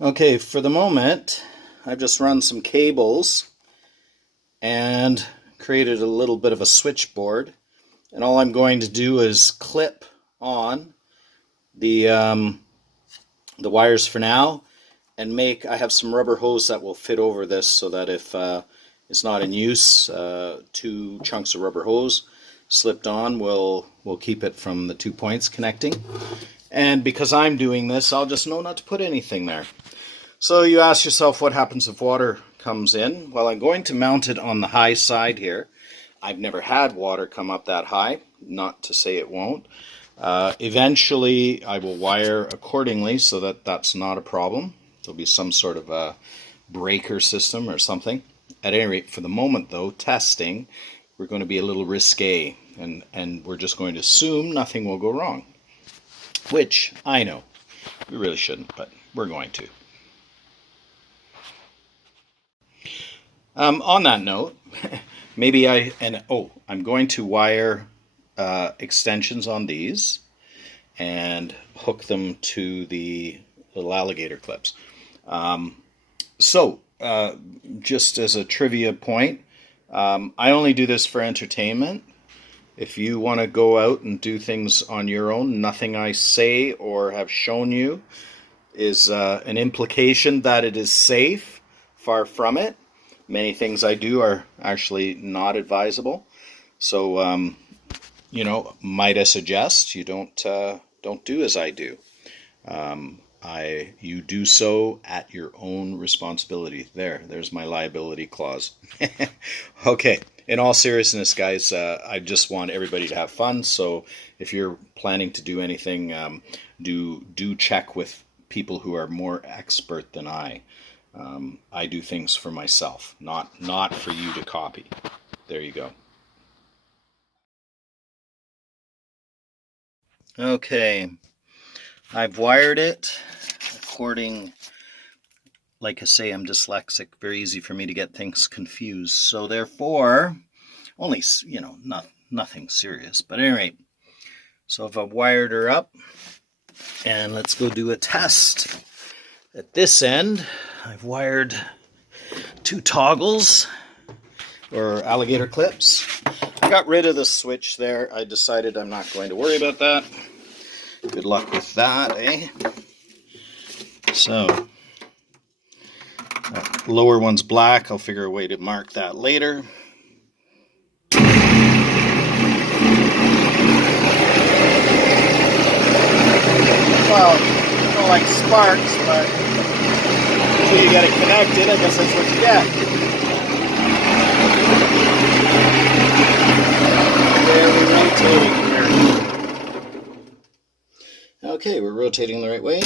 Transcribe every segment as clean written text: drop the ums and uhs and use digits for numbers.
Okay, for the moment, I've just run some cables and created a little bit of a switchboard. And all I'm going to do is clip on the wires for now, and I have some rubber hose that will fit over this so that if it's not in use, 2 chunks of rubber hose slipped on will keep it from the 2 points connecting. And because I'm doing this, I'll just know not to put anything there. So you ask yourself, what happens if water comes in? Well, I'm going to mount it on the high side here. I've never had water come up that high, not to say it won't. Eventually, I will wire accordingly so that that's not a problem. There'll be some sort of a breaker system or something. At any rate, for the moment though, testing, we're going to be a little risque, and we're just going to assume nothing will go wrong. Which, I know, we really shouldn't, but we're going to. On that note, I'm going to wire extensions on these and hook them to the little alligator clips. Just as a trivia point, I only do this for entertainment. If you want to go out and do things on your own, nothing I say or have shown you is an implication that it is safe. Far from it. Many things I do are actually not advisable. So, might I suggest you don't do as I do. You do so at your own responsibility. There's my liability clause. Okay, in all seriousness, guys, I just want everybody to have fun. So if you're planning to do anything, do check with people who are more expert than I. I do things for myself, not for you to copy. There you go. Okay, I've wired it according, like I say, I'm dyslexic, very easy for me to get things confused. So therefore, only, nothing serious. But at any rate, so if I've wired her up, and let's go do a test. At this end, I've wired 2 toggles, or alligator clips. I got rid of the switch there. I decided I'm not going to worry about that. Good luck with that, eh? So, that lower one's black. I'll figure a way to mark that later. Well, I don't like sparks, but until you get it connected, I guess that's what you get. Very rotating here. Okay, we're rotating the right way.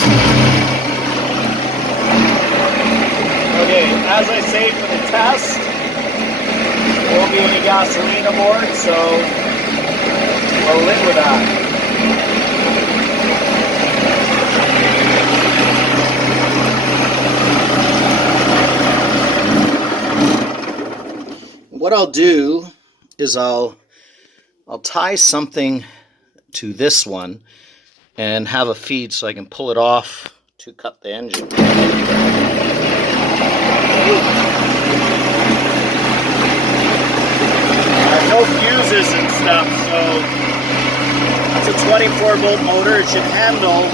Okay, as I say for the test, there won't be any gasoline aboard, so we'll live with that. What I'll do is I'll tie something to this one and have a feed so I can pull it off to cut the engine. I have no fuses and stuff, so it's a 24-volt motor. It should handle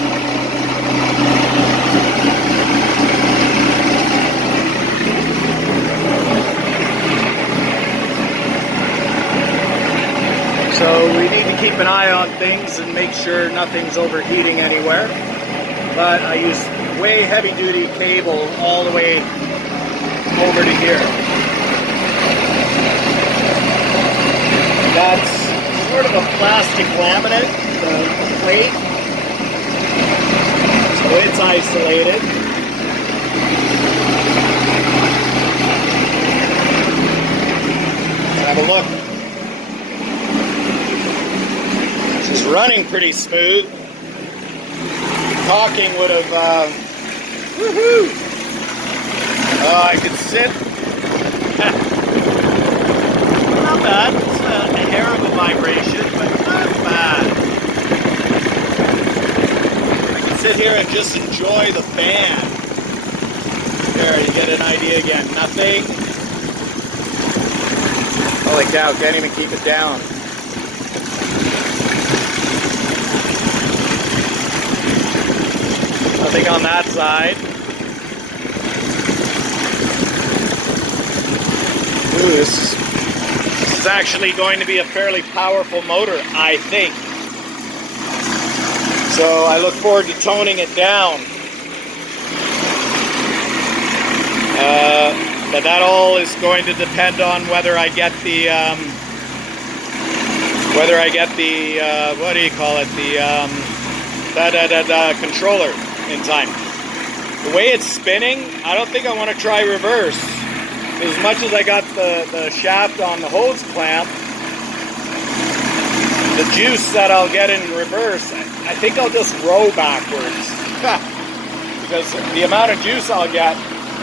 So we need to keep an eye on things and make sure nothing's overheating anywhere. But I use way heavy-duty cable all the way over to here. That's sort of a plastic laminate, the plate. So it's isolated. Let's have a look. It's running pretty smooth. Talking would have, woohoo! Oh, I could sit. Not bad. It's a hair of a vibration, but not bad. I can sit here here and just enjoy the fan. There, you get an idea again. Nothing. Holy cow, can't even keep it down. Nothing on that side. Ooh, this is actually going to be a fairly powerful motor, I think. So I look forward to toning it down. But that all is going to depend on whether I get the what do you call it, the controller in time. The way it's spinning, I don't think I want to try reverse. As much as I got the shaft on the hose clamp, the juice that I'll get in reverse, I think I'll just row backwards. Because the amount of juice I'll get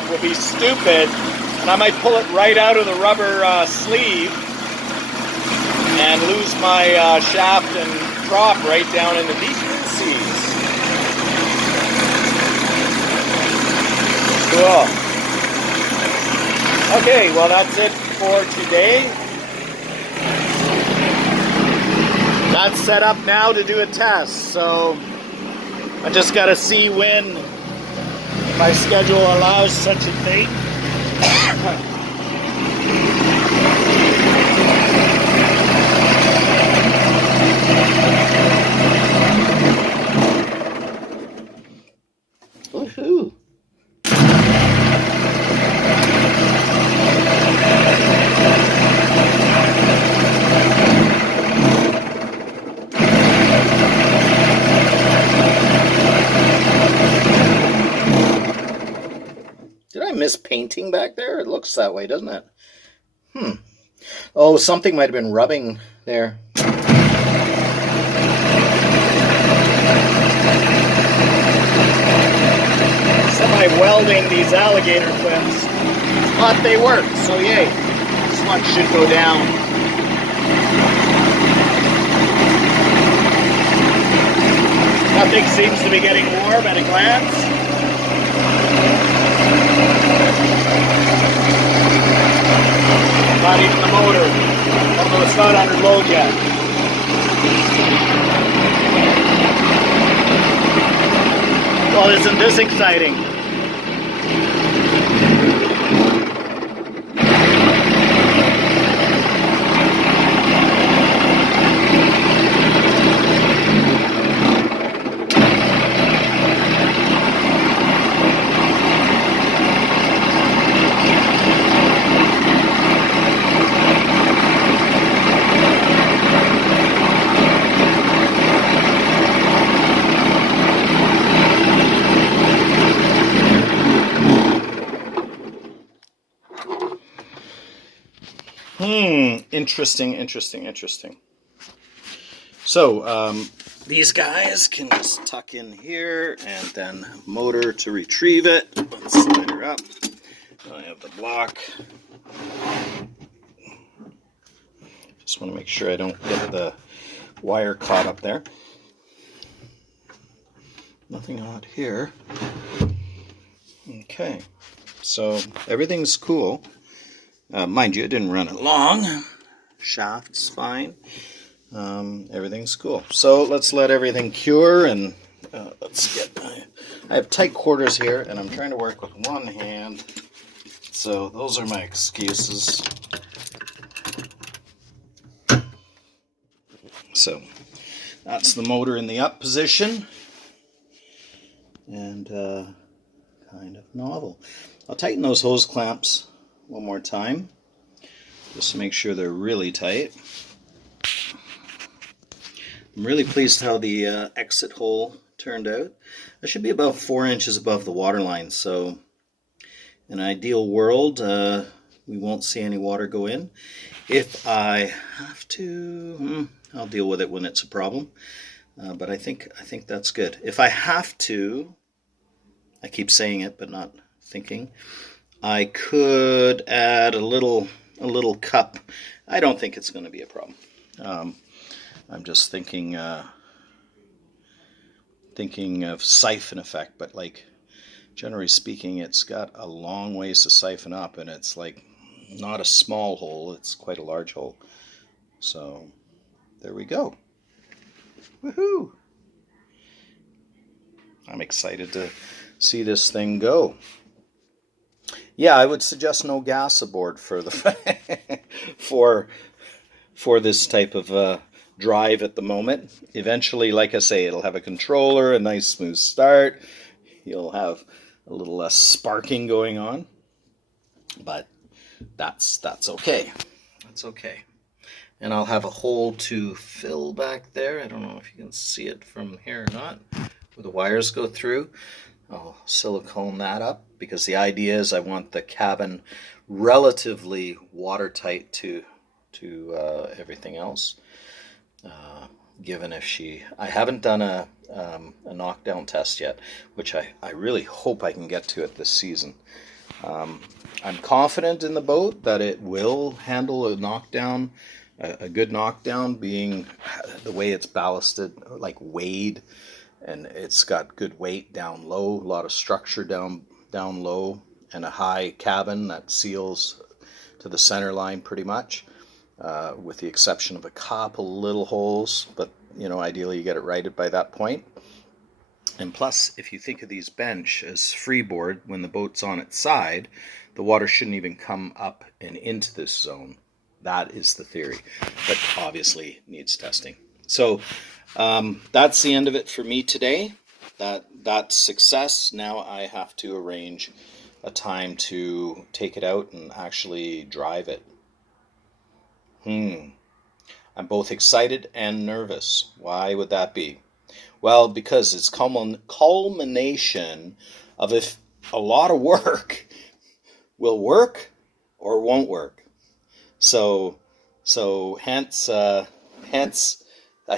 will be stupid, and I might pull it right out of the rubber sleeve and lose my shaft and prop right down in the deep seas. Cool. Okay, well that's it for today. That's set up now to do a test, so I just got to see when my schedule allows such a thing. Woohoo! Did I miss painting back there? It looks that way, doesn't it? Oh, something might have been rubbing there. Semi-welding these alligator clips. But they work, so yay. This one should go down. Nothing seems to be getting warm at a glance. Not even the motor, although it's not under load yet. Well, isn't this exciting? Interesting. So, these guys can just tuck in here, and then motor to retrieve it. Let's slide her up. I have the block. Just want to make sure I don't get the wire caught up there. Nothing out here. Okay, so everything's cool. Mind you, it didn't run it long. Shaft's fine. Everything's cool. So let's let everything cure, and let's get... I have tight quarters here, and I'm trying to work with one hand. So those are my excuses. So that's the motor in the up position. And kind of novel. I'll tighten those hose clamps one more time, just to make sure they're really tight. I'm really pleased how the exit hole turned out. It should be about 4 inches above the water line, so in an ideal world, we won't see any water go in. If I have to, I'll deal with it when it's a problem. But I think that's good. If I have to, I keep saying it but not thinking, I could add a little cup. I don't think it's going to be a problem. I'm just thinking thinking of siphon effect, but like generally speaking, it's got a long ways to siphon up, and it's like not a small hole, it's quite a large hole. So there we go. Woohoo! I'm excited to see this thing go. Yeah, I would suggest no gas aboard for the for this type of drive at the moment. Eventually, like I say, it'll have a controller, a nice smooth start. You'll have a little less sparking going on, but that's okay. That's okay. And I'll have a hole to fill back there. I don't know if you can see it from here or not, where the wires go through. I'll silicone that up because the idea is I want the cabin relatively watertight to everything else. Given if I haven't done a knockdown test yet, which I really hope I can get to it this season. I'm confident in the boat that it will handle a knockdown, a good knockdown, being the way it's ballasted, like weighed, and it's got good weight down low, a lot of structure down low, and a high cabin that seals to the center line pretty much. With the exception of a couple little holes, but ideally you get it righted by that point. And plus, if you think of these bench as freeboard, when the boat's on its side, the water shouldn't even come up and into this zone. That is the theory, but obviously needs testing. So that's the end of it for me today. That's success. Now I have to arrange a time to take it out and actually drive it. I'm both excited and nervous. Why would that be? Well, because it's culmination of if a lot of work will work or won't work. So hence I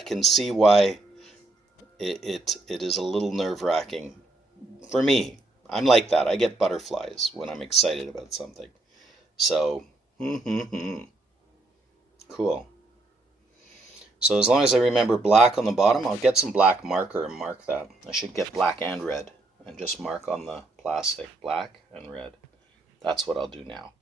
can see why it is a little nerve-wracking for me. I'm like that. I get butterflies when I'm excited about something. So, cool. So as long as I remember black on the bottom, I'll get some black marker and mark that. I should get black and red and just mark on the plastic black and red. That's what I'll do now.